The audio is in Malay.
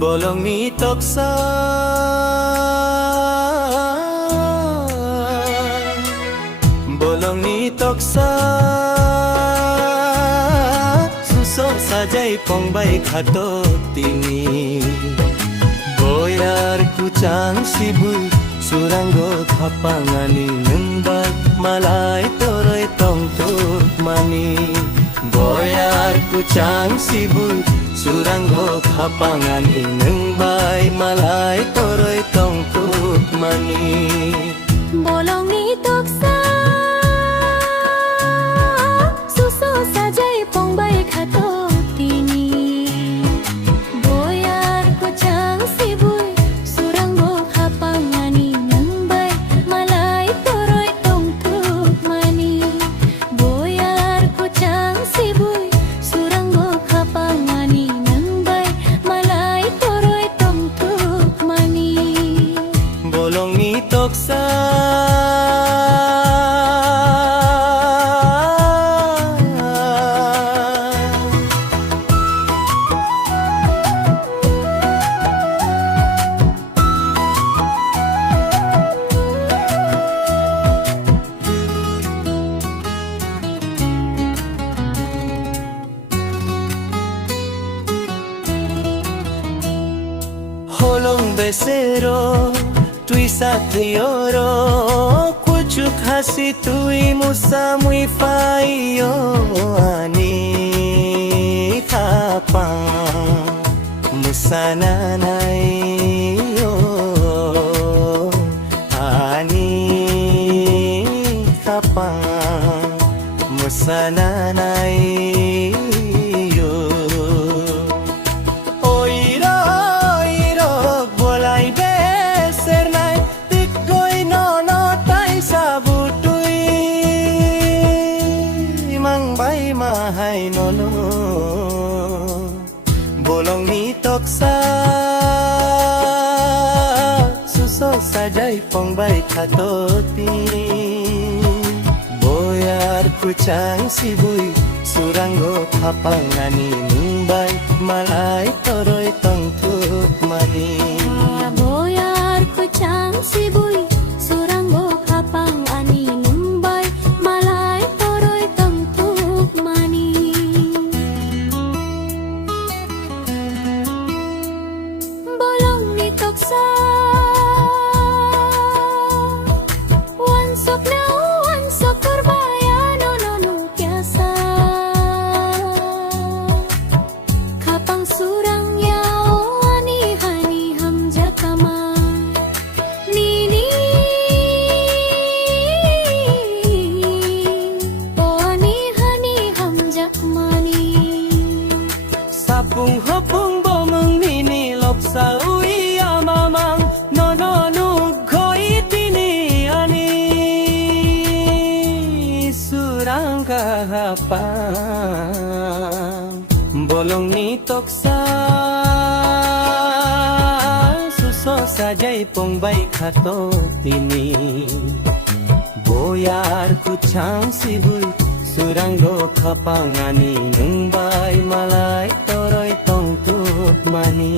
bolong ni toksa bolong ni toksa susok sajai pongbai khato tini boyar kucang sibul suranggo khapangani nembak malai toroi tongtuk mani boyar kucang sibul suranggo khapangani nembak malai toroi tongtuk mani bolong ni toksa suso sajai pongbai khato tini boyar kucang sibul suranggo khapangani nembak malai toroi tongtuk mani boyar kucang sibul suranggo khapangani nembak malai toroi tongtuk mani bolong ni toksa holong besero tui satrioro kuchu khasi tui musa mui faio ani khapa musana nai yo ani khapa musana nai mahai nono bolong ni toksa suso sajai pongbai khatoti boyar kucang sibui suranggo khapangani nembak malai toroi tongtuk mani boyar kucang sibui suranggo khapangani nembak malai toroi tongtuk mani bolong ni toksa wan sok purbaya no kiasa khapang surang yao ani hani hamja kama nini o ani hani hamja mani sapung hopung bomong nini lopsa ui amamang nono nu khoi tini ani surangga hapang bolong ni toksa suso sajai pongbai khato tini boyar kucang sibul suranggo khapangani nembak malai toroi tongtuk mani